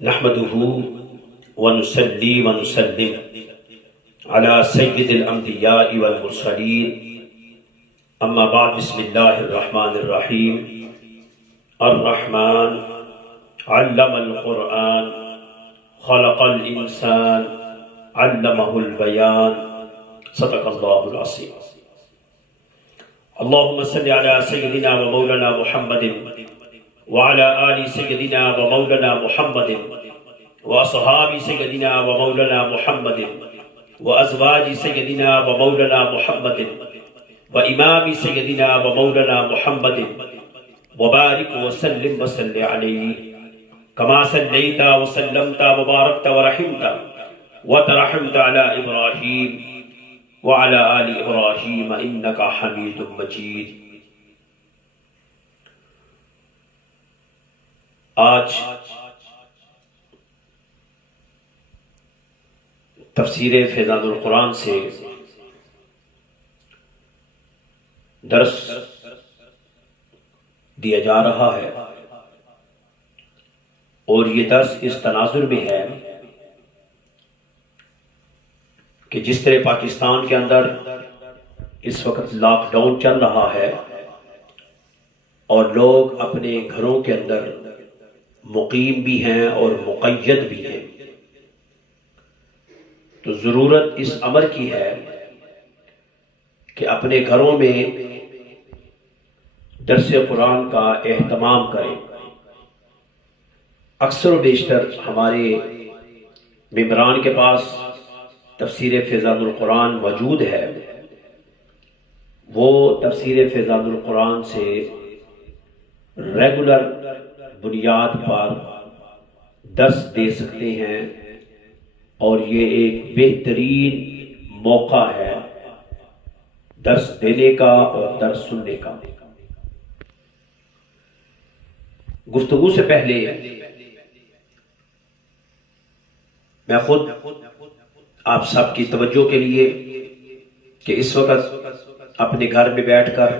نحمده ونصلي ونسلم على سيد الأنبياء والمرسلين أما بعد بسم الله الرحمن الرحيم الرحمن علم القرآن خلق الإنسان علمه البيان صدق الله العظيم اللهم صل على سيدنا ومولانا محمد وعلى آل سيدنا ومولانا محمد وأصحاب سيدنا ومولانا محمد وأزواج سيدنا ومولانا محمد وإمام سيدنا ومولانا محمد وبارك وسلم وصل عليه كما صليت وسلمت وباركت ورحمت وترحمت على إبراهيم وعلى آل إبراهيم إنك حميد مجيد. آج تفسیر فیضان القرآن سے درس دیا جا رہا ہے اور یہ درس اس تناظر میں ہے کہ جس طرح پاکستان کے اندر اس وقت لاک ڈاؤن چل رہا ہے اور لوگ اپنے گھروں کے اندر مقیم بھی ہیں اور مقید بھی ہیں، تو ضرورت اس امر کی ہے کہ اپنے گھروں میں درس قرآن کا اہتمام کریں. اکثر و بیشتر ہمارے ممبران کے پاس تفسیر فیضان القرآن موجود ہے، وہ تفسیر فیضان القرآن سے ریگولر بنیاد پر درس دے سکتے ہیں اور یہ ایک بہترین موقع ہے درس دینے کا اور درس سننے کا. گفتگو سے پہلے میں خود آپ سب کی توجہ کے لیے کہ اس وقت اپنے گھر میں بیٹھ کر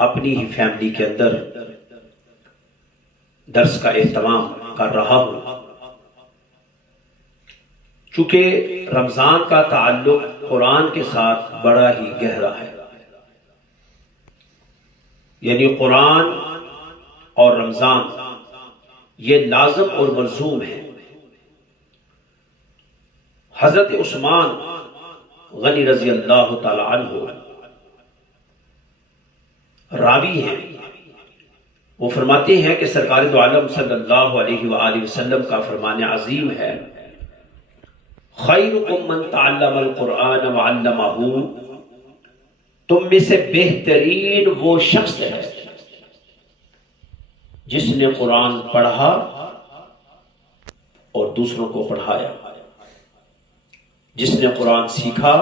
اپنی ہی فیملی کے اندر درس کا اہتمام کر رہا ہوں، چونکہ رمضان کا تعلق قرآن کے ساتھ بڑا ہی گہرا ہے، یعنی قرآن اور رمضان یہ لازم اور ملزوم ہے. حضرت عثمان غنی رضی اللہ تعالی عنہ راوی ہیں، وہ فرماتے ہیں کہ سرکار دو عالم صلی اللہ علیہ وآلہ وسلم کا فرمان عظیم ہے، خیرکم من تعلم القرآن وعلمہ، تم میں سے بہترین وہ شخص ہے جس نے قرآن پڑھا اور دوسروں کو پڑھایا، جس نے قرآن سیکھا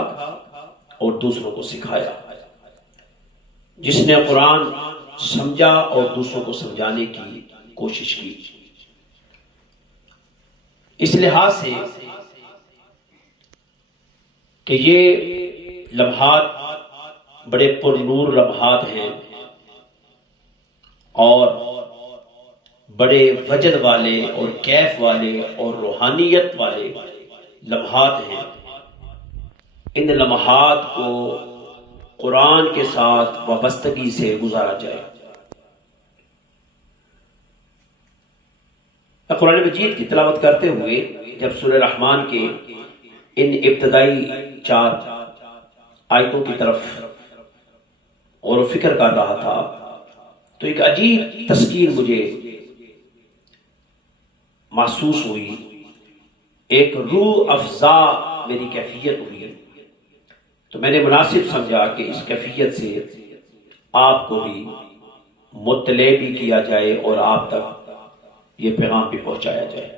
اور دوسروں کو سکھایا، جس نے قرآن سمجھا اور دوسروں کو سمجھانے کی کوشش کی. اس لحاظ سے کہ یہ لمحات بڑے پر نور لمحات ہیں اور بڑے وجد والے اور کیف والے اور روحانیت والے لمحات ہیں. ان لمحات کو قرآن کے ساتھ وابستگی سے گزارا جائے. قرآن مجید کی تلاوت کرتے ہوئے جب سورہ رحمان کے ان ابتدائی 4 آیتوں کی طرف غور و فکر کر رہا تھا تو ایک عجیب تسکین مجھے محسوس ہوئی، ایک روح افزا میری کیفیت ہوئی. تو میں نے مناسب سمجھا کہ اس کیفیت سے آپ کو بھی مطلع بھی کیا جائے اور آپ تک یہ پیغام بھی پہنچایا جائے.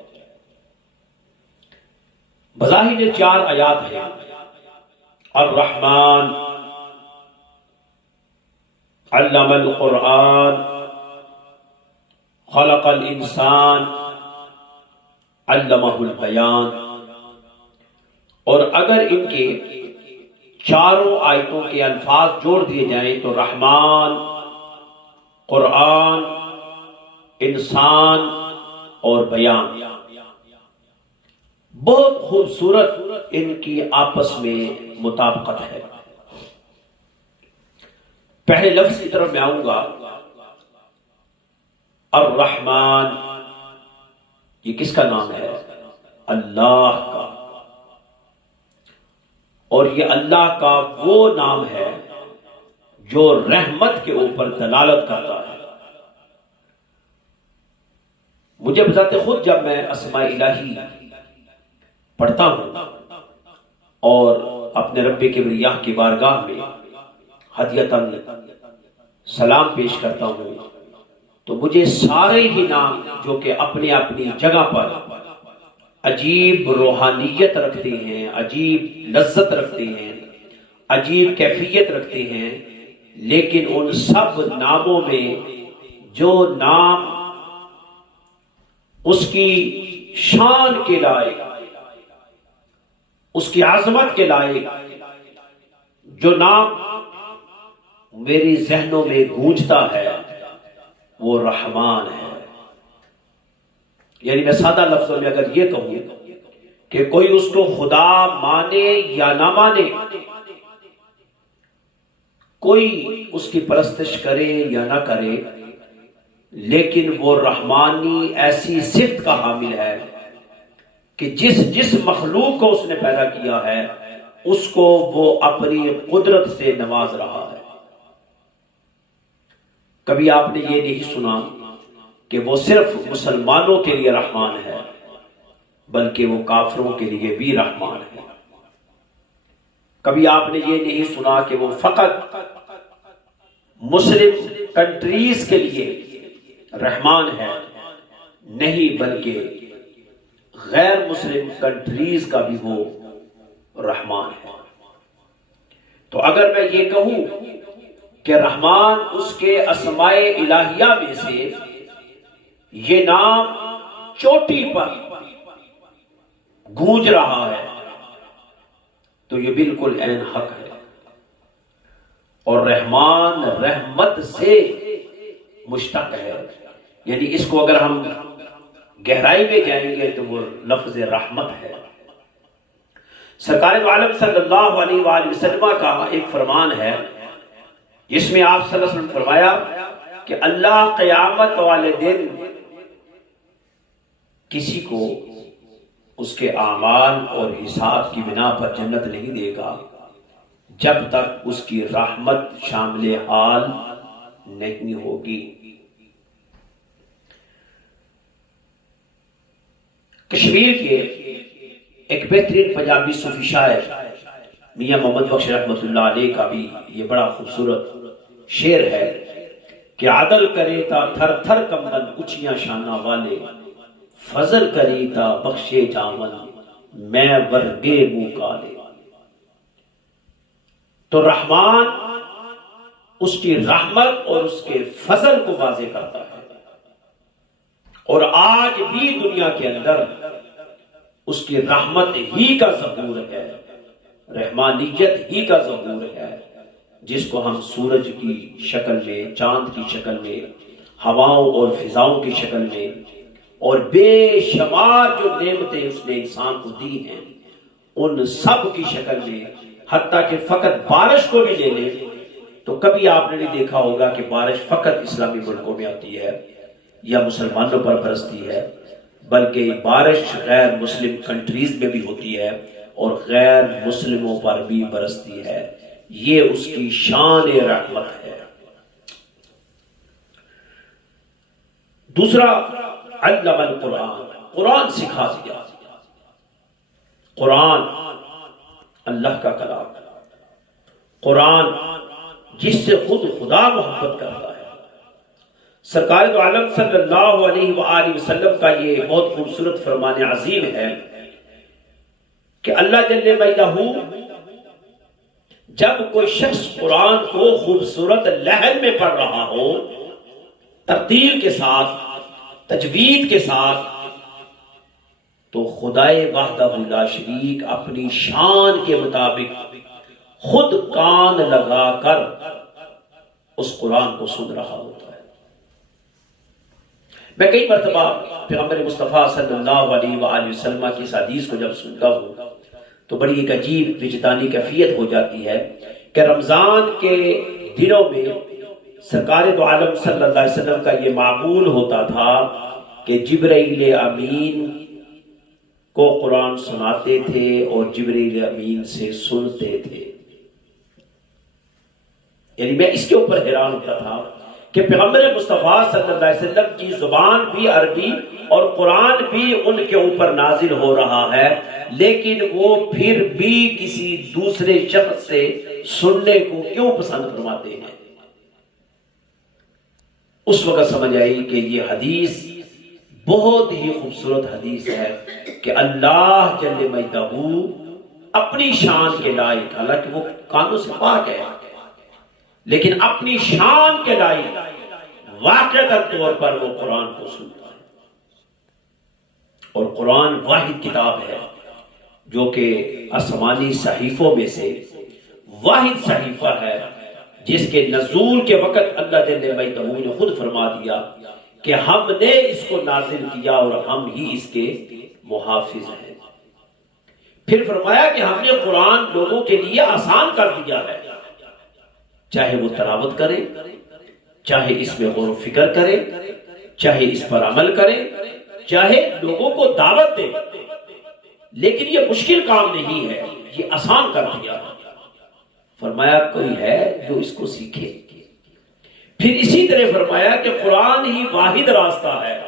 بظاہر 4 آیات ہیں. الرحمن علم القرآن خلق الانسان علمہ البیان. اور اگر ان کے چاروں آیتوں کے الفاظ جوڑ دیے جائیں تو رحمان، قرآن، انسان اور بیان، بہت خوبصورت ان کی آپس میں مطابقت ہے۔ پہلے لفظ کی طرف میں آؤں گا، الرحمن، یہ کس کا نام ہے؟ اللہ کا، اور یہ اللہ کا وہ نام ہے جو رحمت کے اوپر دلالت کرتا ہے۔ مجھے بذات خود جب میں اسماء الہی پڑھتا ہوں اور اپنے رب کبریاء کی بارگاہ میں ہدیۃً سلام پیش کرتا ہوں، تو مجھے سارے ہی نام جو کہ اپنی اپنی جگہ پر عجیب روحانیت رکھتے ہیں، عجیب لذت رکھتے ہیں، عجیب کیفیت رکھتے ہیں، لیکن ان سب ناموں میں جو نام اس کی شان کے لائق، اس کی عظمت کے لائق، جو نام میری ذہنوں میں گونجتا ہے، وہ رحمان ہے۔ یعنی میں سادہ لفظوں میں اگر یہ کہوں کہ کوئی اس کو خدا مانے یا نہ مانے، کوئی اس کی پرستش کرے یا نہ کرے، لیکن وہ رحمانی ایسی صفت کا حامل ہے کہ جس مخلوق کو اس نے پیدا کیا ہے اس کو وہ اپنی قدرت سے نواز رہا ہے۔ کبھی آپ نے یہ نہیں سنا کہ وہ صرف مسلمانوں کے لیے رحمان ہے، بلکہ وہ کافروں کے لیے بھی رحمان ہے۔ کبھی آپ نے یہ نہیں سنا کہ وہ فقط مسلم کنٹریز کے لیے رحمان ہے، نہیں بلکہ غیر مسلم کنٹریز کا بھی وہ رحمان ہے۔ تو اگر میں یہ کہوں کہ رحمان اس کے اسماء الہیہ میں سے یہ نام چوٹی پر گونج رہا ہے، تو یہ بالکل عین حق ہے۔ اور رحمان رحمت سے مشتق ہے، یعنی اس کو اگر ہم گہرائی میں جائیں گے تو وہ لفظ رحمت ہے۔ سرکار دو عالم صلی اللہ علیہ وآلہ وسلم کا ایک فرمان ہے جس میں آپ صلی اللہ علیہ وسلم فرمایا کہ اللہ قیامت والے دن کسی کو اس کے اعمال اور حساب کی بنا پر جنت نہیں دے گا جب تک اس کی رحمت شامل حال نہیں ہوگی۔ کشمیر کے ایک بہترین پنجابی صوفی شاعر میاں محمد بخش رحمۃ اللہ علیہ کا بھی یہ بڑا خوبصورت شعر ہے کہ عدل کرے تا تھر تھر کمبن اچیاں شانہ والے، فضل کری تا بخشے جاون میں ورگے منہ کالے۔ تو رحمان اس کی رحمت اور اس کے فضل کو واضح کرتا ہے، اور آج بھی دنیا کے اندر اس کی رحمت ہی کا ظہور ہے، رحمانیت ہی کا ظہور ہے، جس کو ہم سورج کی شکل میں، چاند کی شکل میں، ہواؤں اور فضاؤں کی شکل میں، اور بے شمار جو نعمتیں اس نے انسان کو دی ہیں ان سب کی شکل میں، حتیٰ کہ فقط بارش کو بھی لے لیں تو کبھی آپ نے نہیں دیکھا ہوگا کہ بارش فقط اسلامی ملکوں میں آتی ہے یا مسلمانوں پر برستی ہے، بلکہ بارش غیر مسلم کنٹریز میں بھی ہوتی ہے اور غیر مسلموں پر بھی برستی ہے۔ یہ اس کی شان رحمت ہے۔ دوسرا، علم القرآن، قرآن سکھا دیا۔ قرآن اللہ کا کلام، قرآن جس سے خود خدا محبت کرتا ہے۔ سرکار دو عالم صلی اللہ علیہ وآلہ وسلم کا یہ بہت خوبصورت فرمان عظیم ہے کہ اللہ جل وعلا جب کوئی شخص قرآن کو خوبصورت لہن میں پڑھ رہا ہو، ترتیل کے ساتھ، تجوید کے ساتھ، تو خدائے وحدہ لا شریک اپنی شان کے مطابق خود کان لگا کر اس قرآن کو سن رہا ہوتا ہے۔ میں کئی مرتبہ پیغمبر مصطفیٰ صلی اللہ علیہ وآلہ وسلم کی اس حدیث کو جب سنتا ہوں تو بڑی ایک عجیب وجدانی کیفیت ہو جاتی ہے کہ رمضان کے دنوں میں سرکار دو عالم صلی اللہ علیہ وسلم کا یہ معمول ہوتا تھا کہ جبرائیل امین کو قرآن سناتے تھے اور جبرائیل امین سے سنتے تھے. یعنی میں اس کے اوپر حیران ہوتا تھا کہ پیغمبر مصطفیٰ صلی اللہ علیہ وسلم کی زبان بھی عربی اور قرآن بھی ان کے اوپر نازل ہو رہا ہے، لیکن وہ پھر بھی کسی دوسرے شخص سے سننے کو کیوں پسند فرماتے ہیں. اس وقت سمجھ آئی کہ یہ حدیث بہت ہی خوبصورت حدیث ہے کہ اللہ جل مجدہ اپنی شان کے لائق، حالانکہ وہ کانوں سے پاک ہے، لیکن اپنی شان کے لائق واقعی طور پر وہ قرآن کو سنتا ہے. اور قرآن واحد کتاب ہے جو کہ آسمانی صحیفوں میں سے واحد صحیفہ ہے جس کے نزول کے وقت اللہ جل مجدہ نے خود فرما دیا کہ ہم نے اس کو نازل کیا اور ہم ہی اس کے محافظ ہیں. پھر فرمایا کہ ہم نے قرآن لوگوں کے لیے آسان کر دیا ہے، چاہے وہ تلاوت کرے، چاہے اس میں غور و فکر کرے، چاہے اس پر عمل کرے، چاہے لوگوں کو دعوت دے، لیکن یہ مشکل کام نہیں ہے، یہ آسان کر دیا. فرمایا کوئی ہے جو اس کو سیکھے. پھر اسی طرح فرمایا کہ قرآن ہی واحد راستہ ہے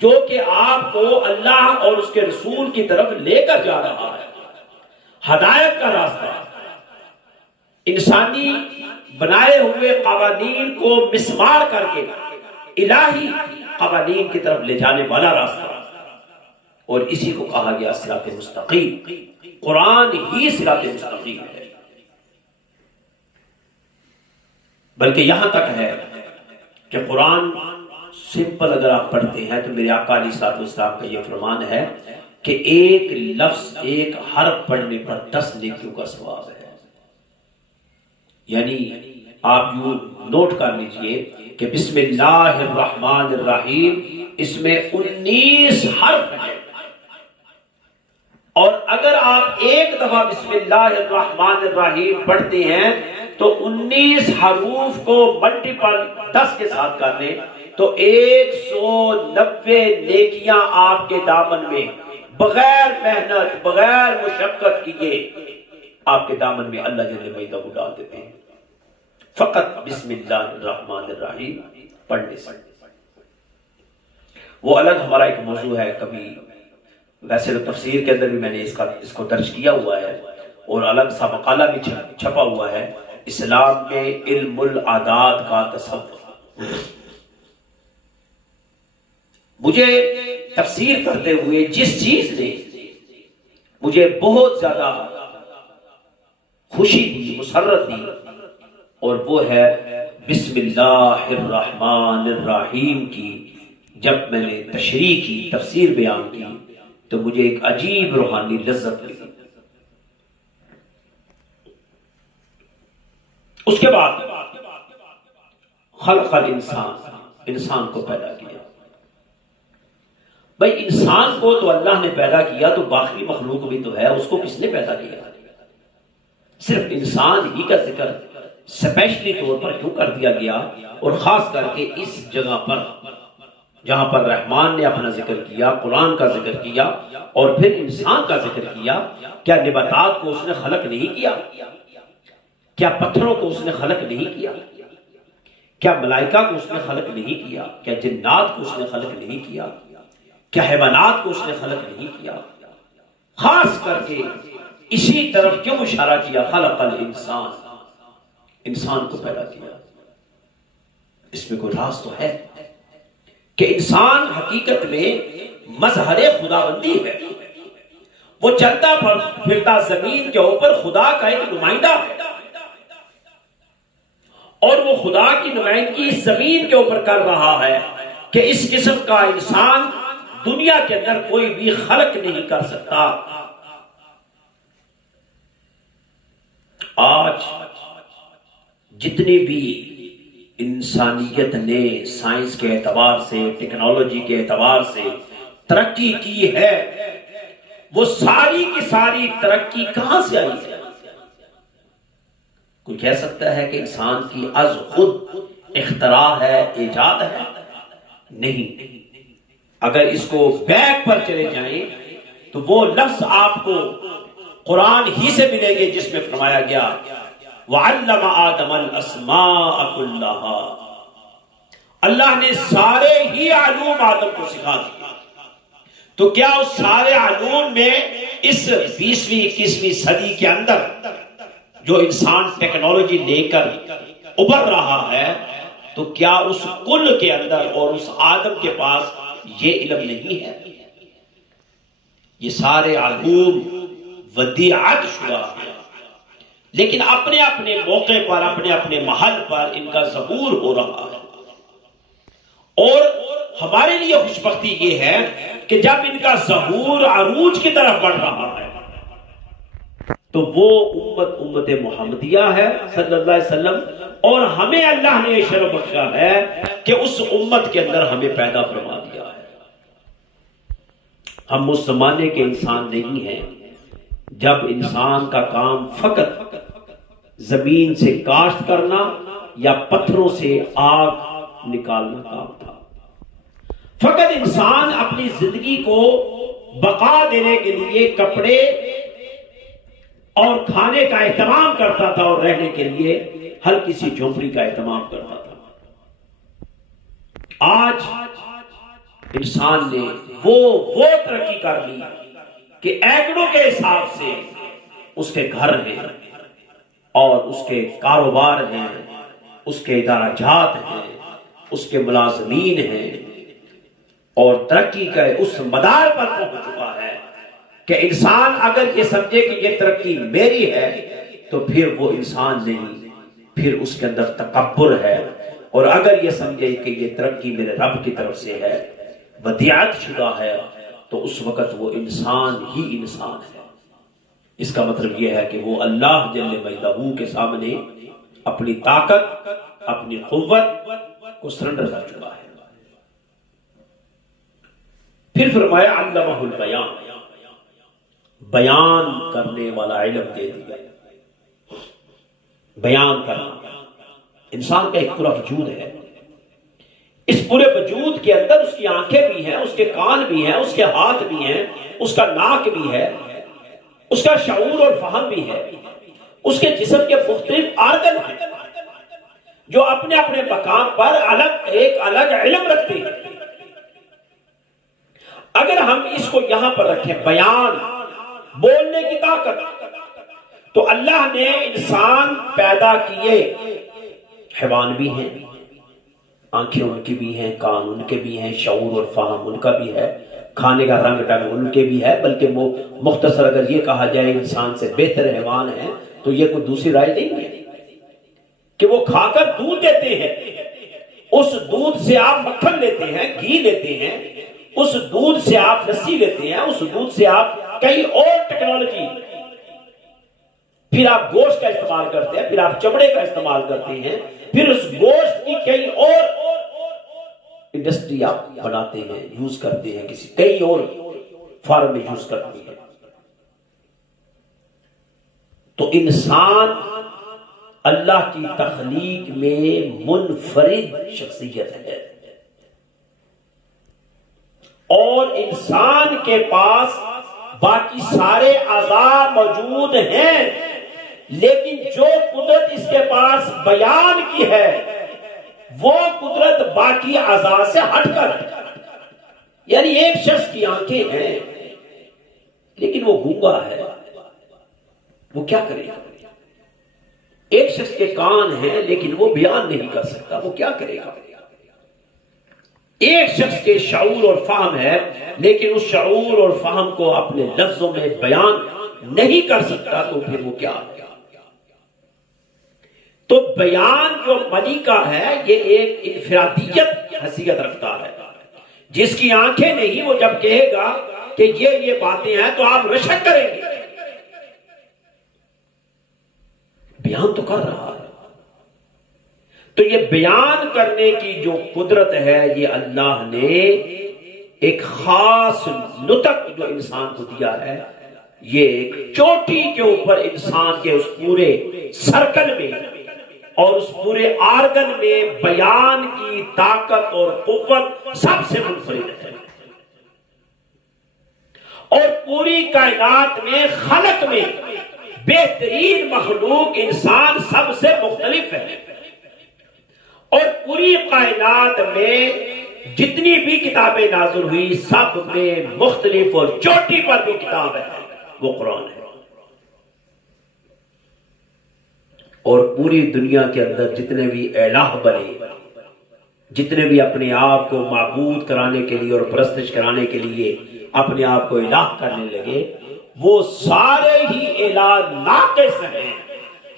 جو کہ آپ کو اللہ اور اس کے رسول کی طرف لے کر جا رہا ہے، ہدایت کا راستہ، انسانی بنائے ہوئے قوانین کو مسمار کر کے الہی قوانین کی طرف لے جانے والا راستہ. اور اسی کو کہا گیا صراط مستقیم. قرآن ہی صراط مستقیم ہے. بلکہ یہاں تک ہے کہ قرآن سمپل اگر آپ پڑھتے ہیں تو میرے آقا علیہ الصلوۃ والسلام کا یہ فرمان ہے کہ ایک لفظ، ایک حرف پڑھنے پر 10 نیکیوں کا ثواب ہے. یعنی آپ یوں نوٹ کر لیجئے کہ بسم اللہ الرحمن الرحیم اس میں 19 حرف ہیں، اور اگر آپ ایک دفعہ بسم اللہ الرحمن الرحیم پڑھتے ہیں تو 19 حروف کو ملٹیپل 10 کے ساتھ کر لیں تو 190 نیکیاں آپ کے دامن میں بغیر محنت، بغیر مشقت کیے آپ کے دامن میں اللہ جل مجدہ ڈال دیتے ہیں، فقط بسم اللہ الرحمن الرحیم پڑھنے سے. وہ الگ ہمارا ایک موضوع ہے، کبھی ویسے تو تفسیر کے اندر بھی میں نے اس کو درج کیا ہوا ہے اور الگ سا مقالہ بھی چھپا ہوا ہے، اسلام میں علم العادات کا تصور. مجھے تفسیر کرتے ہوئے جس چیز نے مجھے بہت زیادہ خوشی دی، مسرت دی، اور وہ ہے بسم اللہ الرحمن الرحیم کی جب میں نے تشریح کی، تفسیر بیان کی تو مجھے ایک عجیب روحانی لذت ملی. اس کے بعد خلق الانسان، انسان کو پیدا کیا. بھائی انسان کو تو اللہ نے پیدا کیا تو باقی مخلوق بھی تو ہے، اس کو کس نے پیدا کیا؟ صرف انسان ہی کا ذکر اسپیشلی طور پر کیوں کر دیا گیا، اور خاص کر کے اس جگہ پر جہاں پر رحمان نے اپنا ذکر کیا، قرآن کا ذکر کیا اور پھر انسان کا ذکر کیا؟ کیا نباتات کو اس نے خلق نہیں کیا؟ کیا پتھروں کو اس نے خلق نہیں کیا؟ کیا ملائکہ کو اس نے خلق نہیں کیا؟ کیا جنات کو اس نے خلق نہیں کیا؟ کیا حیوانات کو اس نے خلق نہیں کیا؟ خاص کر کے اسی طرف کیوں اشارہ کیا؟ خلق الانسان، انسان کو پیدا کیا. اس میں کوئی راز تو ہے کہ انسان حقیقت میں مظہر خداوندی ہے. وہ چلتا پھرتا زمین کے اوپر خدا کا ایک نمائندہ ہے، اور وہ خدا کی نمائندگی اس زمین کے اوپر کر رہا ہے کہ اس قسم کا انسان دنیا کے اندر کوئی بھی خلق نہیں کر سکتا. آج جتنی بھی انسانیت نے سائنس کے اعتبار سے، ٹیکنالوجی کے اعتبار سے ترقی کی ہے، وہ ساری کی ساری ترقی کہاں سے آئی ہے؟ کوئی کہہ سکتا ہے کہ انسان کی از خود اختراع ہے، ایجاد ہے؟ نہیں۔ اگر اس کو بیک پر چلے جائیں تو وہ لفظ آپ کو قرآن ہی سے ملیں گے جس میں فرمایا گیا وَعَلَّمَ آدَمَ الْأَسْمَاءَ كُلَّهَا، اللہ نے سارے ہی علوم آدم کو سکھا دیا۔ تو کیا اس سارے علوم میں اس 20ویں 21ویں صدی کے اندر جو انسان ٹیکنالوجی لے کر ابھر رہا ہے، تو کیا اس کل کے اندر اور اس آدم کے پاس یہ علم نہیں ہے؟ یہ سارے علوم ودیعت شدہ ہیں، لیکن اپنے اپنے موقع پر، اپنے اپنے محل پر ان کا ظہور ہو رہا ہے۔ اور ہمارے لیے خوشبختی یہ ہے کہ جب ان کا ظہور عروج کی طرف بڑھ رہا ہے تو وہ امت محمدیہ ہے صلی اللہ علیہ وسلم، اور ہمیں اللہ نے یہ شرف بخشا ہے کہ اس امت کے اندر ہمیں پیدا فرما دیا ہے۔ ہم اس زمانے کے انسان نہیں ہیں جب انسان کا کام فقط زمین سے کاشت کرنا یا پتھروں سے آگ نکالنا کام تھا۔ فقط انسان اپنی زندگی کو بقا دینے کے لیے کپڑے اور کھانے کا اہتمام کرتا تھا، اور رہنے کے لیے ہلکی سی جھونپڑی کا اہتمام کرتا تھا۔ آج انسان نے وہ ترقی کر لی کہ ایکڑوں کے حساب سے اس کے گھر ہیں اور اس کے کاروبار ہیں، اس کے ادارہ جات ہیں، اس کے ملازمین ہیں، اور ترقی کا اس مدار پر پہنچ چکا ہے کہ انسان اگر یہ سمجھے کہ یہ ترقی میری ہے تو پھر وہ انسان نہیں، پھر اس کے اندر تکبر ہے، اور اگر یہ سمجھے کہ یہ ترقی میرے رب کی طرف سے ہے، ودیعت شدہ ہے، تو اس وقت وہ انسان ہی انسان ہے۔ اس کا مطلب یہ ہے کہ وہ اللہ جل مجدہ کے سامنے اپنی طاقت، اپنی قوت کو سرنڈر کر چکا ہے۔ پھر فرمایا علمہ البیان، بیان کرنے والا علم دے دیا۔ بیان کرنا انسان کا ایک پورا وجود ہے، اس پورے وجود کے اندر اس کی آنکھیں بھی ہیں، اس کے کان بھی ہیں، اس کے ہاتھ بھی ہیں، اس کا ناک بھی ہے، اس کا شعور اور فہم بھی ہے، اس کے جسم کے مختلف آرگن ہیں جو اپنے اپنے مقام پر ایک الگ علم رکھتے ہیں۔ اگر ہم اس کو یہاں پر رکھیں، بیان، بولنے کی طاقت، تو اللہ نے انسان پیدا کیے، حیوان بھی ہیں، آنکھیں ان کی بھی ہیں، کان ان کے بھی ہیں، شعور اور فہم ان کا بھی ہے، کھانے کا رنگ ڈنگ ان کے بھی ہے، بلکہ مختصر اگر یہ کہا جائے انسان سے بہتر حیوان ہے تو یہ کوئی دوسری رائے نہیں ہے کہ وہ کھا کر دودھ دیتے ہیں، اس دودھ سے آپ مکھن لیتے ہیں، گھی لیتے ہیں، اس دودھ سے آپ لسی لیتے ہیں، اس دودھ سے آپ کئی اور ٹیکنالوجی، پھر آپ گوشت کا استعمال کرتے ہیں، پھر آپ چمڑے کا استعمال کرتے ہیں، پھر اس گوشت کی کئی اور انڈسٹری آپ بناتے ہیں، یوز کرتے ہیں، کئی اور فارم میں یوز کرتے ہیں۔ تو انسان اللہ کی تخلیق میں منفرد شخصیت ہے، اور انسان کے پاس باقی سارے اعضاء موجود ہیں، لیکن جو قدرت اس کے پاس بیان کی ہے وہ قدرت باقی اعضاء سے ہٹ کر ہے۔ یعنی ایک شخص کی آنکھیں ہیں لیکن وہ گونگا ہے، وہ کیا کرے گا؟ ایک شخص کے کان ہیں لیکن وہ بیان نہیں کر سکتا، وہ کیا کرے گا؟ ایک شخص کے شعور اور فہم ہے لیکن اس شعور اور فہم کو اپنے لفظوں میں بیان نہیں کر سکتا، تو پھر وہ کیا ہے؟ تو بیان جو ملکہ ہے یہ ایک انفرادیت حیثیت رکھتا ہے، جس کی آنکھیں نہیں، وہ جب کہے گا کہ یہ باتیں ہیں تو آپ رشک کریں گے، بیان تو کر رہا ہے۔ تو یہ بیان کرنے کی جو قدرت ہے یہ اللہ نے ایک خاص نطق جو انسان کو دیا ہے، یہ ایک چوٹی کے اوپر انسان کے اس پورے سرکل میں اور اس پورے آرگن میں بیان کی طاقت اور قوت سب سے منفرد ہے، اور پوری کائنات میں خلق میں بہترین مخلوق انسان سب سے مختلف ہے، اور پوری کائنات میں جتنی بھی کتابیں نازل ہوئی سب میں مختلف اور چوٹی پر جو کتاب ہے وہ قرآن ہے۔ اور پوری دنیا کے اندر جتنے بھی الہ بنے، جتنے بھی اپنے آپ کو معبود کرانے کے لیے اور پرستش کرانے کے لیے اپنے آپ کو الہ کرنے لگے، وہ سارے ہی الہ ناقص ہیں۔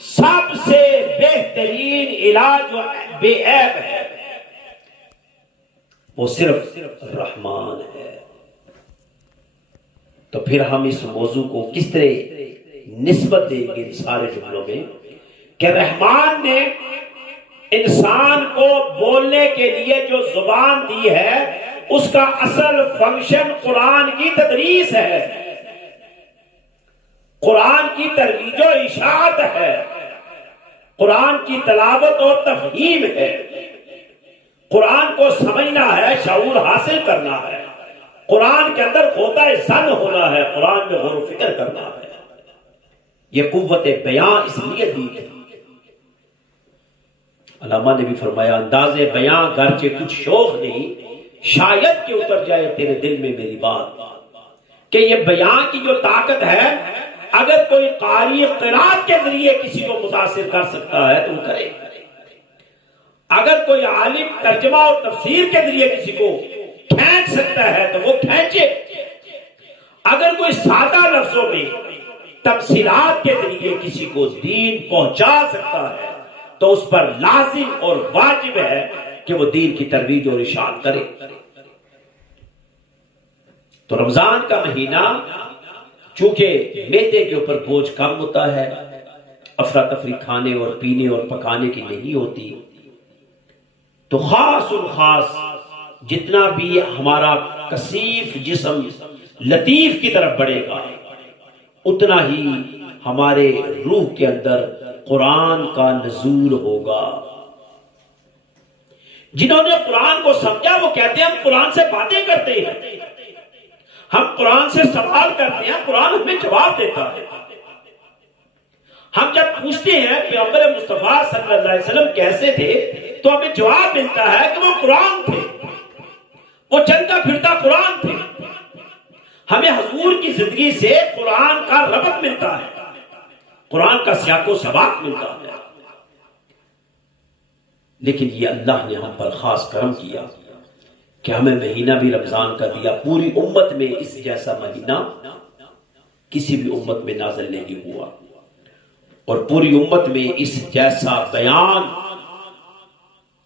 سب سے بہترین الہ جو بے عیب ہے وہ صرف رحمان ہے۔ تو پھر ہم اس موضوع کو کس طرح نسبت دیں گے ان سارے جملوں میں کہ رحمان نے انسان کو بولنے کے لیے جو زبان دی ہے اس کا اصل فنکشن قرآن کی تدریس ہے، قرآن کی ترویج و اشاعت ہے، قرآن کی تلاوت اور تفہیم ہے، قرآن کو سمجھنا ہے، شعور حاصل کرنا ہے، قرآن کے اندر غوطہ زن ہونا ہے، قرآن میں غور و فکر کرنا ہے۔ یہ قوت بیان اس لیے دی تھی۔ علامہ نے بھی فرمایا انداز بیان گرچہ کچھ شوق نہیں، شاید کہ اتر جائے تیرے دل میں میری بات، کہ یہ بیان کی جو طاقت ہے اگر کوئی قاری قرات کے ذریعے کسی کو متاثر کر سکتا ہے تو وہ کرے، اگر کوئی عالم ترجمہ اور تفسیر کے ذریعے کسی کو کھینچ سکتا ہے تو وہ کھینچے، اگر کوئی سادہ لفظوں میں تفسیرات کے ذریعے کسی کو دین پہنچا سکتا ہے تو اس پر لازم اور واجب ہے کہ وہ دین کی ترویج اور اشاعت کرے۔ تو رمضان کا مہینہ چونکہ معدے کے اوپر بوجھ کم ہوتا ہے، افراتفری کھانے اور پینے اور پکانے کی نہیں ہوتی، تو خاص اور خاص جتنا بھی ہمارا کثیف جسم لطیف کی طرف بڑھے گا اتنا ہی ہمارے روح کے اندر قرآن کا نزول ہوگا۔ جنہوں نے قرآن کو سمجھا وہ کہتے ہیں ہم قرآن سے باتیں کرتے ہیں، ہم قرآن سے سوال کرتے ہیں، قرآن ہمیں جواب دیتا ہے۔ ہم جب پوچھتے ہیں پیغمبر مصطفیٰ صلی اللہ علیہ وسلم کیسے تھے تو ہمیں جواب ملتا ہے کہ وہ قرآن تھے، وہ چلتا پھرتا قرآن تھے۔ ہمیں حضور کی زندگی سے قرآن کا ربط ملتا ہے، قرآن کا سیاق و سباق ملتا ہے۔ لیکن یہ اللہ نے ہم پر خاص کرم کیا کہ ہمیں مہینہ بھی رمضان کا دیا۔ پوری امت میں اس جیسا مہینہ کسی بھی امت میں نازل نہیں ہوا، اور پوری امت میں اس جیسا بیان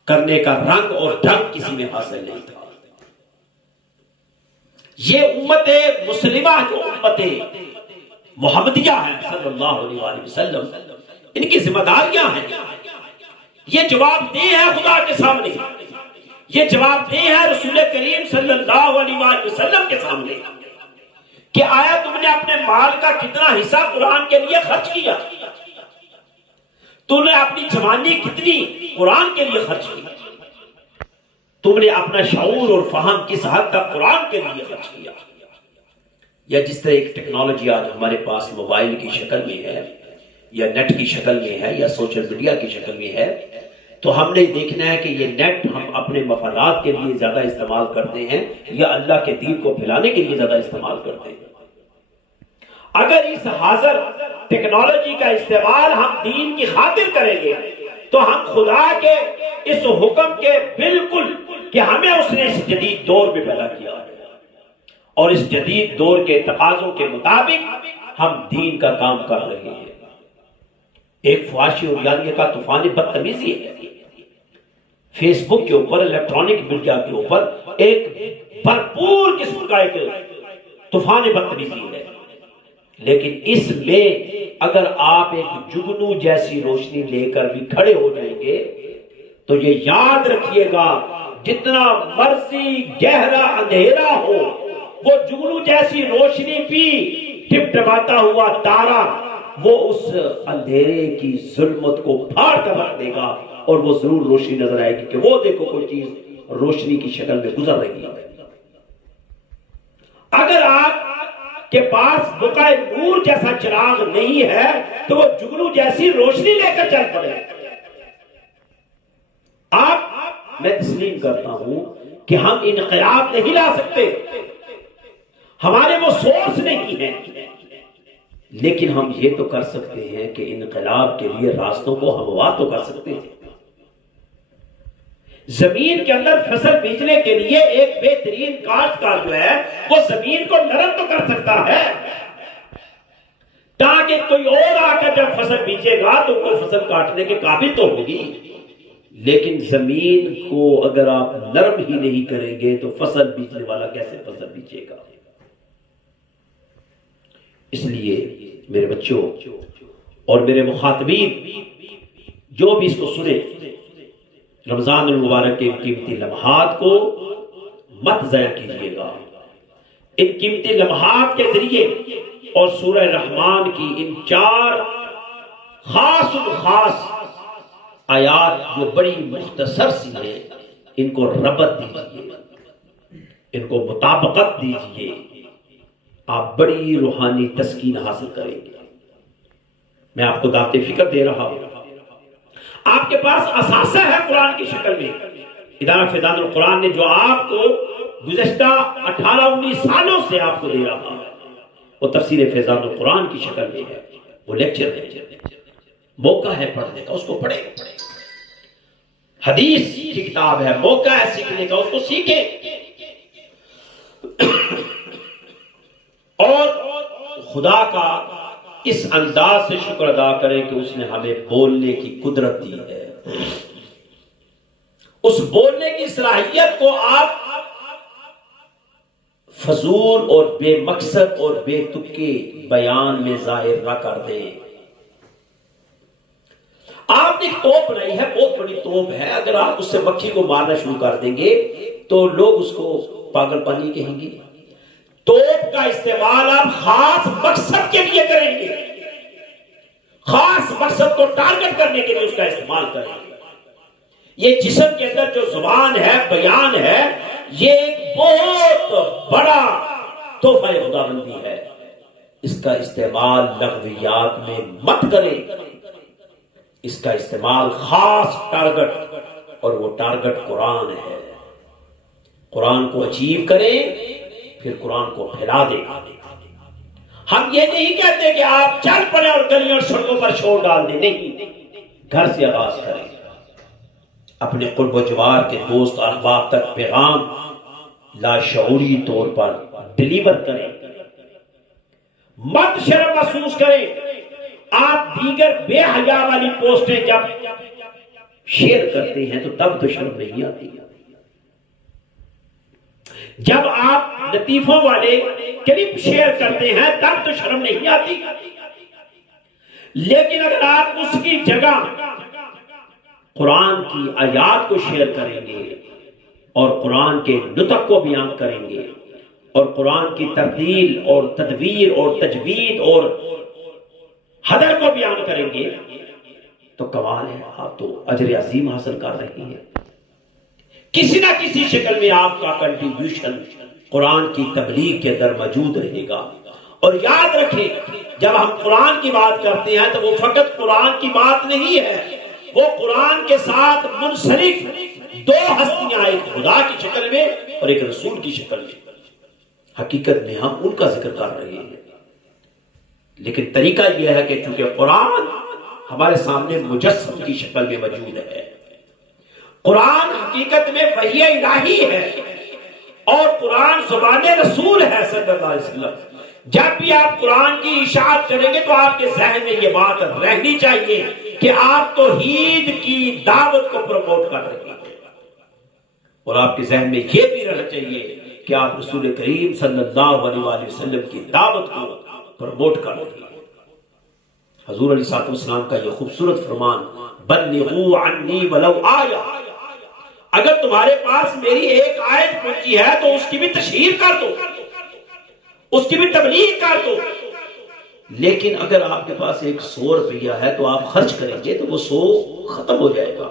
کرنے کا رنگ اور ڈھنگ کسی میں حاصل نہیں تھا۔ یہ امت مسلمہ جو امت محمدیہ ہے صلی اللہ علیہ وآلہ وسلم، ان کی ذمہ داریاں ہیں، یہ جواب دہ ہے خدا کے سامنے، یہ جواب دہ ہے رسول کریم صلی اللہ علیہ وآلہ وسلم کے سامنے کہ آیا تم نے اپنے مال کا کتنا حصہ قرآن کے لیے خرچ کیا، تم نے اپنی جوانی کتنی قرآن کے لیے خرچ کی، تم نے اپنا شعور اور فہم کس حد تک قرآن کے لیے خرچ کیا۔ یا جس طرح ایک ٹیکنالوجی آج ہمارے پاس موبائل کی شکل میں ہے یا نیٹ کی شکل میں ہے یا سوشل میڈیا کی شکل میں ہے، تو ہم نے دیکھنا ہے کہ یہ نیٹ ہم اپنے مفادات کے لیے زیادہ استعمال کرتے ہیں یا اللہ کے دین کو پھیلانے کے لیے زیادہ استعمال کرتے ہیں۔ اگر اس حاضر ٹیکنالوجی کا استعمال ہم دین کی خاطر کریں گے تو ہم خدا کے اس حکم کے بالکل کہ ہمیں اس نے اس جدید دور میں پیدا کیا ہے اور اس جدید دور کے تقاضوں کے مطابق ہم دین کا کام کر رہے ہیں۔ ایک فحاشی اور یاریہ کا طوفان بدتمیزی ہے، فیس بک کے اوپر، الیکٹرانک میڈیا کے اوپر ایک بھرپور قسم کا ایک طوفان بدتمیزی ہے، لیکن اس میں اگر آپ ایک جگنو جیسی روشنی لے کر بھی کھڑے ہو جائیں گے تو یہ یاد رکھیے گا جتنا مرضی گہرا اندھیرا ہو، وہ جگنو جیسی روشنی بھی ٹمٹماتا ہوا تارا وہ اس اندھیرے کی ظلمت کو پھاڑ کر رکھ دے گا، اور وہ ضرور روشنی نظر آئے گی کہ وہ دیکھو کوئی چیز روشنی کی شکل میں گزر رہی ہے۔ اگر آپ کے پاس بقائے نور جیسا چراغ نہیں ہے تو وہ جگنو جیسی روشنی لے کر چل پڑے۔ میں تسلیم کرتا ہوں کہ ہم انقلاب نہیں لا سکتے، ہمارے وہ سورس نہیں ہیں، لیکن ہم یہ تو کر سکتے ہیں کہ انقلاب کے لیے راستوں کو ہموار تو کر سکتے ہیں۔ زمین کے اندر فصل بیجنے کے لیے ایک بہترین کاشتکار جو ہے وہ زمین کو نرم تو کر سکتا ہے، تاکہ کوئی اور آ کر جب فصل بیجے گا تو کوئی فصل کاٹنے کے قابل تو ہوگی۔ لیکن زمین کو اگر آپ نرم ہی نہیں کریں گے تو فصل بیجنے والا کیسے فصل بیجے گا؟ اس لیے میرے بچوں اور میرے مخاطبین جو بھی اس کو سنے، رمضان المبارک کے قیمتی لمحات کو مت ضائع کیجیے گا۔ ان قیمتی لمحات کے ذریعے اور سورہ رحمان کی ان 4 خاص آیات جو بڑی مختصر سی ہیں، ان کو ربط دیجیے، ان کو مطابقت دیجیے، آپ بڑی روحانی تسکین حاصل کریں گے۔ میں آپ کو دعوت فکر دے رہا ہوں، آپ کے پاس اثاثہ ہے قرآن کی شکل میں۔ ادارہ فیضان القرآن نے جو آپ کو گزشتہ 18-19 سالوں سے آپ کو دے رہا ہے وہ تفسیر فیضان القرآن کی شکل میں ہے، وہ لیکچر ہے، موقع ہے پڑھنے کا، اس کو پڑھیں۔ حدیث کی کتاب ہے، موقع ہے سیکھنے کا، اس کو سیکھیں۔ اور خدا کا اس انداز سے شکر ادا کریں کہ اس نے ہمیں بولنے کی قدرت دی ہے۔ اس بولنے کی صلاحیت کو آپ فضول اور بے مقصد اور بے تکے بیان میں ظاہر نہ کر دیں۔ آپ نے ایک توپ بنائی ہے، بہت بڑی توپ ہے، اگر آپ اس سے مکھی کو مارنا شروع کر دیں گے تو لوگ اس کو پاگل پانی کہیں گے۔ توپ کا استعمال آپ خاص مقصد کے لیے کریں گے، خاص مقصد کو ٹارگٹ کرنے کے لیے اس کا استعمال کریں گے۔ یہ جسم کے اندر جو زبان ہے، بیان ہے، یہ ایک بہت بڑا تحفہ خداوندی ہے۔ اس کا استعمال لغویات میں مت کریں، اس کا استعمال خاص ٹارگٹ، اور وہ ٹارگٹ قرآن ہے۔ قرآن کو اچیو کریں، پھر قرآن کو پھیلا دیں۔ ہم یہ نہیں کہتے کہ آپ چل پڑے اور گلیوں اور سڑکوں پر شور ڈال دیں، نہیں، گھر سے آغاز کریں، اپنے قرب و جوار کے دوست اور احباب تک پیغام لاشعوری طور پر ڈیلیور کریں۔ مت شرم محسوس کریں۔ آپ دیگر بے حیا والی پوسٹیں جب شیئر کرتے ہیں تو تب تو شرم نہیں آتی، جب آپ لطیفوں والے کلپ شیئر کرتے ہیں تب تو شرم نہیں آتی، لیکن اگر آپ اس کی جگہ قرآن کی آیات کو شیئر کریں گے اور قرآن کے نطق کو بیان کریں گے اور قرآن کی تبدیل اور تدبیر اور تجوید اور حدر کو بیان کریں گے تو کمال ہے، آپ تو اجر عظیم حاصل کر رہے ہیں۔ کسی نہ کسی شکل میں آپ کا کنٹریبیوشن قرآن کی تبلیغ کے اندر موجود رہے گا۔ اور یاد رکھیں، جب ہم قرآن کی بات کرتے ہیں تو وہ فقط قرآن کی بات نہیں ہے، وہ قرآن کے ساتھ منسلک 2 ہستیاں، ایک خدا کی شکل میں اور ایک رسول کی شکل میں۔ حقیقت میں ہم ان کا ذکر کر رہے ہیں، لیکن طریقہ یہ ہے کہ چونکہ قرآن ہمارے سامنے مجسم کی شکل میں موجود ہے، قرآن حقیقت میں وحی الہی ہے اور قرآن زبان رسول ہے صلی اللہ علیہ وسلم۔ جب بھی آپ قرآن کی اشاعت کریں گے تو آپ کے ذہن میں یہ بات رہنی چاہیے کہ آپ توحید کی دعوت کو پروموٹ کر رہے ہیں، اور آپ کے ذہن میں یہ بھی رہنا چاہیے کہ آپ رسول کریم صلی اللہ علیہ وسلم کی دعوت کو پروموٹ کر رہے ہیں۔ حضور علیہ السلام کا یہ خوبصورت فرمان بلغوا عنی ولو آیا، اگر تمہارے پاس میری ایک آیت پہنچی ہے تو اس کی بھی تشہیر کر دو، اس کی بھی تبلیغ کر دو۔ لیکن اگر آپ کے پاس ایک 100 روپیہ ہے تو آپ خرچ کریں گے تو وہ 100 ختم ہو جائے گا۔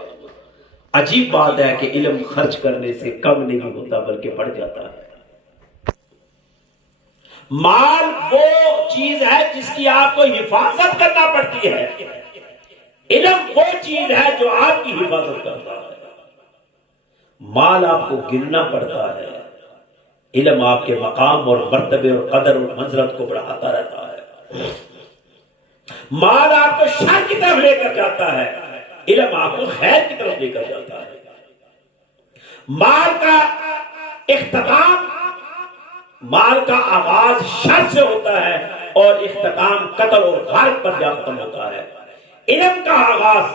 عجیب بات ہے کہ علم خرچ کرنے سے کم نہیں ہوتا بلکہ بڑھ جاتا ہے۔ مال وہ چیز ہے جس کی آپ کو حفاظت کرنا پڑتی ہے، علم وہ چیز ہے جو آپ کی حفاظت کرتا ہے۔ مال آپ کو گننا پڑتا ہے، علم آپ کے مقام اور مرتبے اور قدر اور منزلت کو بڑھاتا رہتا ہے۔ مال آپ کو شر کی طرف لے کر جاتا ہے، علم آپ کو خیر کی طرف لے کر جاتا ہے۔ مال کا اختتام، مال کا آغاز شر سے ہوتا ہے اور اختتام قتل اور غارت پر جا ختم ہوتا ہے۔ علم کا آغاز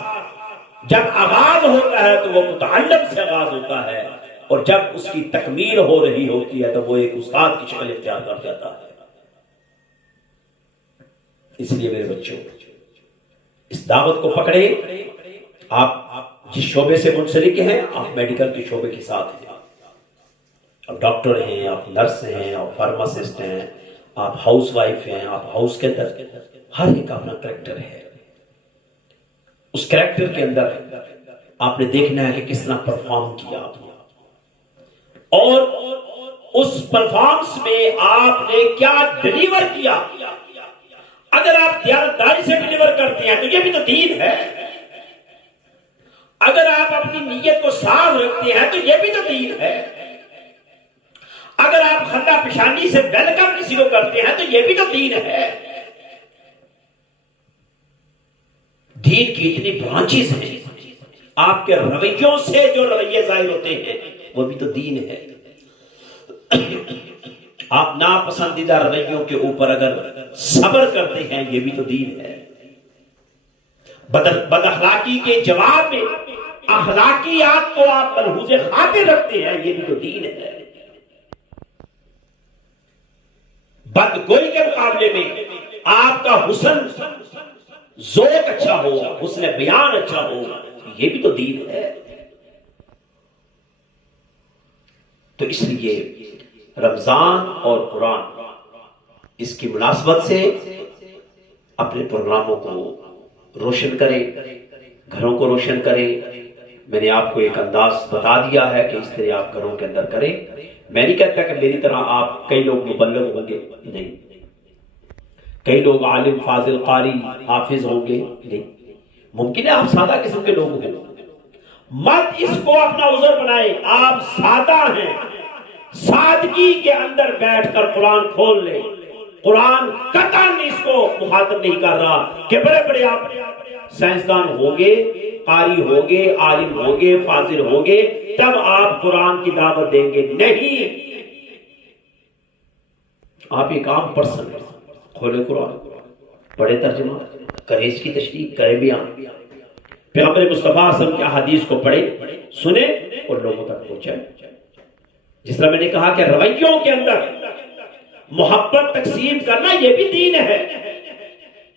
جب آغاز ہوتا ہے تو وہ متعلم سے آغاز ہوتا ہے، اور جب اس کی تکمیل ہو رہی ہوتی ہے تو وہ ایک استاد کی شکل اختیار کر جاتا ہے۔ اس لیے میرے بچوں، اس دعوت کو پکڑے۔ آپ جس شعبے سے منسلک ہیں، آپ میڈیکل کے شعبے کے ساتھ ہیں، آپ ڈاکٹر ہیں، آپ نرس ہیں، آپ فارماسسٹ ہیں، آپ ہاؤس وائف ہیں، آپ ہاؤس کے اندر، ہر ایک اپنا کریکٹر ہے۔ اس کریکٹر کے اندر آپ نے دیکھنا ہے کہ کس طرح پرفارم کیا آپ نے، اور اس پرفارمنس میں آپ نے کیا ڈیلیور کیا۔ اگر آپ دیانتداری سے ڈیلیور کرتے ہیں تو یہ بھی تو دین ہے، اگر آپ اپنی نیت کو صاف رکھتے ہیں تو یہ بھی تو دین ہے، اگر آپ خندہ پیشانی سے ویلکم کسی کو کرتے ہیں تو یہ بھی تو دین ہے۔ دین کی اتنی برانچز ہیں، آپ کے رویوں سے جو رویے ظاہر ہوتے ہیں وہ بھی تو دین ہے۔ آپ ناپسندیدہ رویوں کے اوپر اگر صبر کرتے ہیں یہ بھی تو دین ہے۔ بد اخلاقی کے جواب میں اخلاقیات کو آپ ملحوظ خاطر رکھتے ہیں، یہ بھی تو دین ہے۔ بدگوئی کے مقابلے میں آپ کا حسن ذوق اچھا ہو، حسن بیان اچھا ہو، یہ بھی تو دین ہے۔ تو اس لیے رمضان اور قرآن، اس کی مناسبت سے اپنے پروگراموں کو روشن کریں، گھروں کو روشن کریں۔ میں نے آپ کو ایک انداز بتا دیا ہے کہ اس طرح آپ گھروں کے اندر کریں۔ میں نہیں کہتا کہ میری طرح آپ کئی لوگ مبلغ ہوں گے، نہیں، کئی لوگ عالم فاضل قاری حافظ ہوں گے، نہیں، ممکن ہے آپ سادہ قسم کے لوگ ہوں۔ مت اس کو اپنا عذر بنائیں، آپ سادہ ہیں، سادگی کے اندر بیٹھ کر قرآن کھول لیں۔ قرآن قطعاً اس کو مخاطب نہیں کر رہا کہ بڑے بڑے آپ سائنسدان ہوگے، قاری ہوگے، عالم ہوگے، فاضل ہوگے تب آپ قرآن کی دعوت دیں گے، نہیں۔ آپ ایک عام پرسن ہیں، کھولے قرآن، پڑھے ترجمہ، کرے اس کی تشریح، کرے بیان، پیغمبر مصطفیٰ صلی اللہ علیہ وسلم کی حدیث کو پڑھے، سنے اور لوگوں تک پہنچائے۔ جس طرح میں نے کہا کہ رویوں کے اندر محبت تقسیم کرنا یہ بھی دین ہے،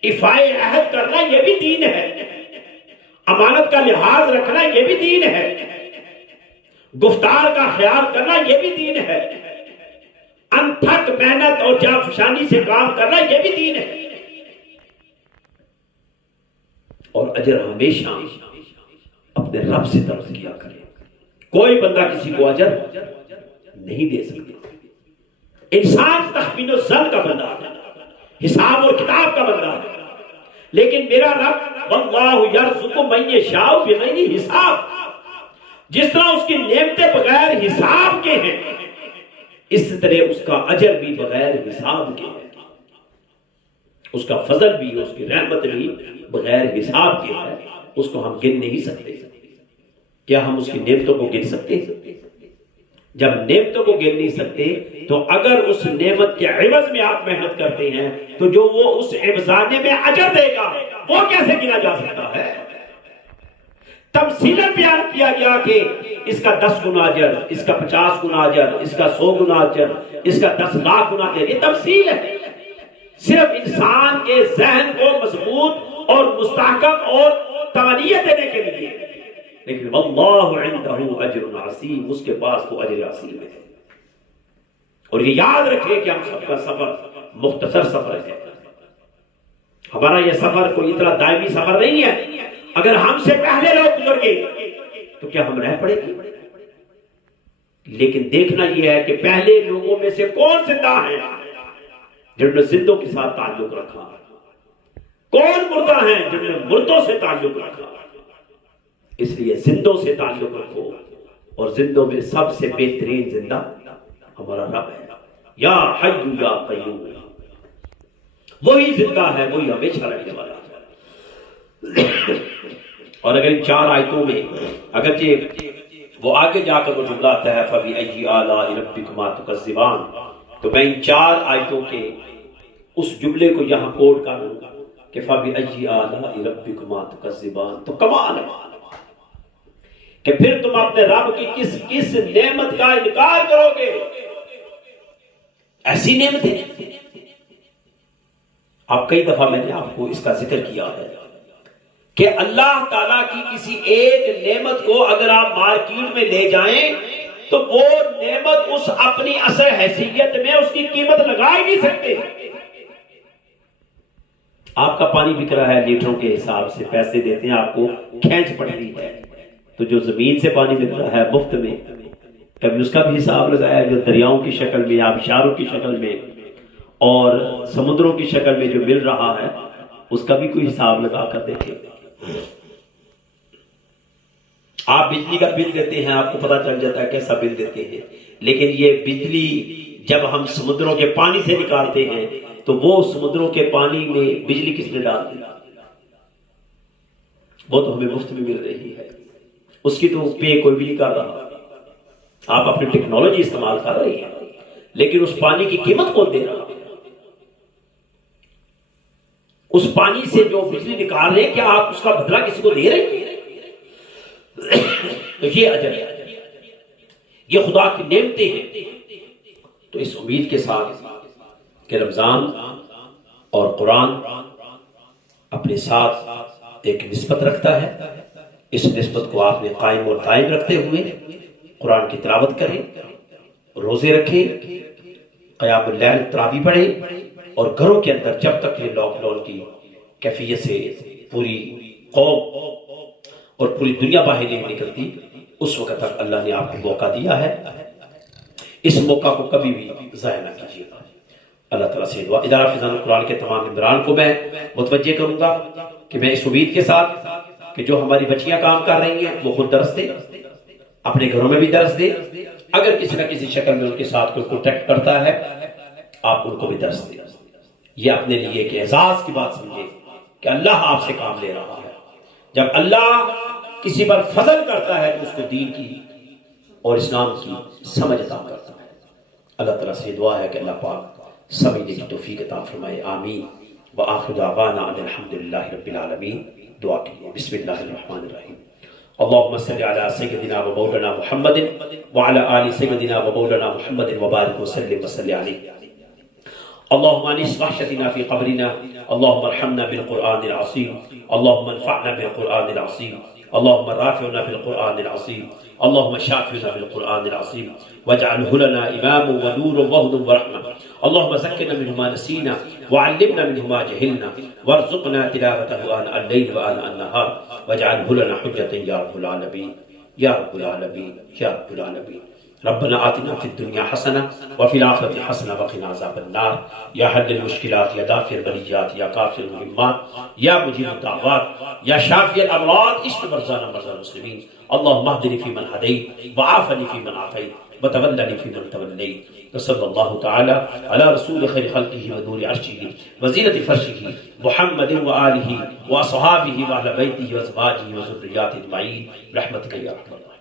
ایفائے عہد کرنا یہ بھی دین ہے، امانت کا لحاظ رکھنا یہ بھی دین ہے، گفتار کا خیال کرنا یہ بھی دین ہے، انتھک محنت اور جانفشانی سے کام کرنا یہ بھی دین ہے۔ اور اجر ہمیشہ اپنے رب سے طلب کیا کرے۔ کوئی بندہ کسی کو اجر نہیں دے سکتا۔ انسان تخمین و ظن کا بندہ ہے، حساب اور کتاب کا بندہ ہے، لیکن میرا رب واللہ یرزق من یشاء بغیر حساب، جس طرح اس کی نعمتیں بغیر حساب کے ہیں اس طرح اس کا اجر بھی بغیر حساب کے ہے، اس کا فضل بھی، اس کی رحمت بھی بغیر حساب کے ہے۔ اس کو ہم گن نہیں سکتے۔ کیا ہم اس کی نعمتوں کو گن سکتے ہیں؟ جب نعمتوں کو گن نہیں سکتے تو اگر اس نعمت کے عوض میں آپ محنت کرتے ہیں تو جو وہ اس عوضانے میں اجر دے گا وہ کیسے گنا جا سکتا ہے؟ تمثیلاً بیان کیا گیا کہ اس کا 10 گنا اجر، اس کا 50 گنا اجر، اس کا 100 گنا اجر، اس کا 10 لاکھ گنا اجر۔ یہ تمثیل ہے، صرف انسان کے ذہن کو مضبوط اور مستحکم اور تمنیت دینے کے لیے، لیکن واللہ عنده اجر عظیم، اس کے پاس وہ اجر عظیم ہے۔ اور یہ یاد رکھیں کہ ہم سب کا سفر مختصر سفر ہے، ہمارا یہ سفر کوئی اتنا دائمی سفر نہیں ہے۔ اگر ہم سے پہلے لوگ گزر گئے تو کیا ہم رہ پڑے گے؟ لیکن دیکھنا یہ ہے کہ پہلے لوگوں میں سے کون زندہ ہیں جنہوں نے زندوں کے ساتھ تعلق رکھا، کون مردہ ہیں جنہوں نے مردوں سے تعلق رکھا۔ اس لیے زندوں سے تعلق رکھو، اور زندوں میں سب سے بہترین زندہ ہمارا رب ہے، یا حی یا قیوم، وہی زندہ ہے، وہی ہمیشہ رہنے والا ہے۔ اور اگر ان 4 آیتوں میں اگرچہ وہ آگے جا کر وہ جملہ آتا ہے فَبِأَيِّ آلَاءِ رَبِّكُمَا تُكَذِّبَانِ، تو میں ان 4 آیتوں کے اس جملے کو یہاں کوٹ کر لوں کہ فَبِأَيِّ آلَاءِ رَبِّكُمَا تُكَذِّبَانِ، تو کمال ہے کہ پھر تم اپنے رب کی کس نعمت کا انکار کرو گے؟ ایسی نعمت ہے۔ اب کئی دفعہ میں نے آپ کو اس کا ذکر کیا ہے کہ اللہ تعالیٰ کی کسی ایک نعمت کو اگر آپ مارکیٹ میں لے جائیں تو وہ نعمت اس اپنی اصل حیثیت میں اس کی قیمت لگا ہی نہیں سکتے۔ آپ کا پانی بک رہا ہے لیٹروں کے حساب سے، پیسے دیتے ہیں آپ کو، کھینچ پڑ رہی ہے، تو جو زمین سے پانی مل رہا ہے مفت میں، کبھی اس کا بھی حساب لگایا جو دریاؤں کی شکل میں، آبشاروں کی شکل میں اور سمندروں کی شکل میں جو مل رہا ہے، اس کا بھی کوئی حساب لگا کر دیکھیں۔ آپ بجلی کا بل دیتے ہیں، آپ کو پتا چل جاتا ہے کیسا بل دیتے ہیں، لیکن یہ بجلی جب ہم سمندروں کے پانی سے نکالتے ہیں تو وہ سمندروں کے پانی میں بجلی کس نے ڈال دی؟ وہ تو ہمیں مفت میں مل رہی ہے، اس کی تو پے کوئی بھی نہیں کر رہا، آپ اپنی ٹیکنالوجی استعمال کر رہے ہیں، لیکن اس پانی کی قیمت کون دے رہا؟ اس پانی سے جو بجلی نکال رہے ہیں کیا آپ اس کا بدلہ کسی کو دے رہے ہیں؟ تو یہ اجر ہے، یہ خدا کی نعمتیں ہیں۔ تو اس امید کے ساتھ کہ رمضان اور قرآن اپنے ساتھ ایک نسبت رکھتا ہے، اس نسبت کو آپ نے قائم اور دائم رکھتے ہوئے قرآن کی تلاوت کریں، روزے رکھیں، قیام اللیل تراویح پڑھیں، اور گھروں کے اندر جب تک یہ لاک ڈاؤن کی کیفیت سے پوری قوم اور پوری دنیا باہر نہیں نکلتی، اس وقت تک اللہ نے آپ کو موقع دیا ہے، اس موقع کو کبھی بھی ضائع نہ کیجیے گا۔ اللہ تعالیٰ سے دعا، ادارہ فیضان القرآن کے تمام ممبران کو میں متوجہ کروں گا کہ میں اس امید کے ساتھ کہ جو ہماری بچیاں کام کر رہی ہیں وہ خود درس دیں، اپنے گھروں میں بھی درس دیں، اگر کسی نہ کسی شکل میں ان کے ساتھ کوئی کانٹیکٹ کرتا ہے آپ ان کو بھی درس دیں۔ یہ اپنے لیے ایک اعزاز کی بات سمجھے کہ اللہ آپ سے کام لے رہا ہے۔ جب اللہ کسی پر فضل کرتا ہے تو اس کو دین کی اور اسلام کی سمجھ عطا کرتا ہے۔ اللہ تعالیٰ سے دعا ہے کہ اللہ پاک سمجھنے کی توفیق عطا فرمائے، آمین۔ وآخر دعوانا ان الحمدللہ رب العالمین۔ دعا کیجیے، بسم اللہ الرحمن الرحیم۔ اللهم صل على سيدنا ومولانا محمد وعلى آل سيدنا ومولانا محمد وبارك وسلم وصل عليه۔ اللهم انس وحشتنا في قبرنا، اللهم ارحمنا بالقرآن العظيم، اللهم انفعنا بالقرآن العظيم، اللهم رافعنا بالقرآن العظيم، اللهم شافنا بالقرآن العظيم، واجعله لنا إماما ونورا وهدى ورحمة، اللهم ذكرنا منه ما نسينا وعلمنا منه ما جهلنا، وارزقنا تلاوته آناء الليل وآناء النهار، واجعله لنا حجة يا رب العالمين يا رب العالمين يا رب العالمين۔ ربنا آتنا في الدنيا حسنة وفي الآخرة حسنة وقنا عذاب النار، يا حل المشكلات، يا دافع البليات، يا كافي المهمات، يا مجيب الدعوات، يا شافي الأمراض، اشف مرضانا مرضى المسلمين، اللهم اهدني فيمن هديت وعافني فيمن عافيت وتولني فيمن توليت، وصلى الله تعالى على رسول خير خلقه ونور عرشه وزينة فرشه محمد وآله وأصحابه وأهل بيته وأزواجه وذرياته أجمعين برحمتك يا أرحم الراحمين۔